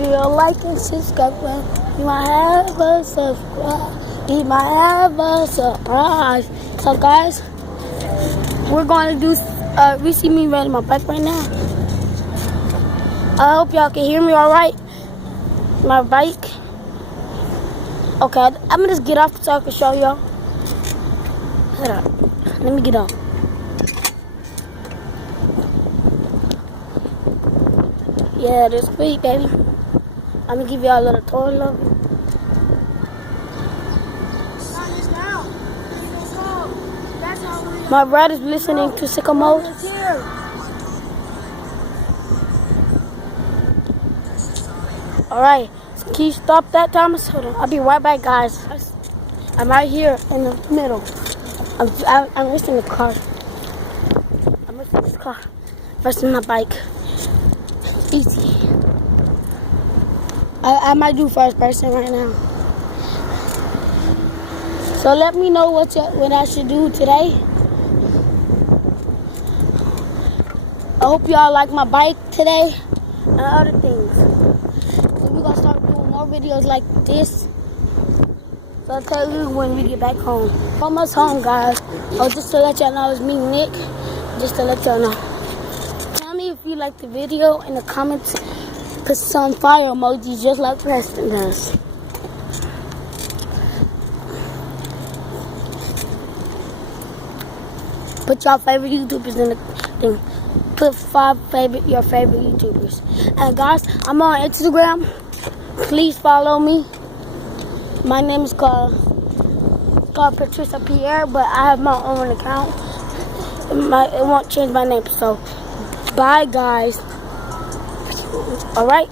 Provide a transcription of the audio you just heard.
video, like and subscribe. You might have a surprise. You might have a surprise. So guys, we're going to do, we see me riding my bike right now. I hope y'all can hear me all right. My bike. Okay, I'm gonna just get off so I can show y'all. Hold up. Let me get off. Yeah, this sweet, baby. I'm gonna give y'all a little tour of it. My brother's listening to Sicko Mode. Alright, so can you stop that, Thomas? Hold on. I'll be right back, guys. I'm right here in the middle. I'm missing the car. I'm missing this car. Missing my bike. Easy. I might do first person right now. So let me know what I should do today. I hope y'all like my bike today and other things. So we're gonna start doing more videos like this. So I'll tell you when we get back home. Almost home, guys. Oh, just to let y'all know, it's me, Nick. Just to let y'all know. Tell me if you like the video in the comments. Put some fire emojis just like Preston does. Put your favorite YouTubers in the thing. Put your favorite YouTubers. And guys, I'm on Instagram. Please follow me. My name is called Patricia Pierre, but I have my own account. It won't change my name. So, bye guys. All right.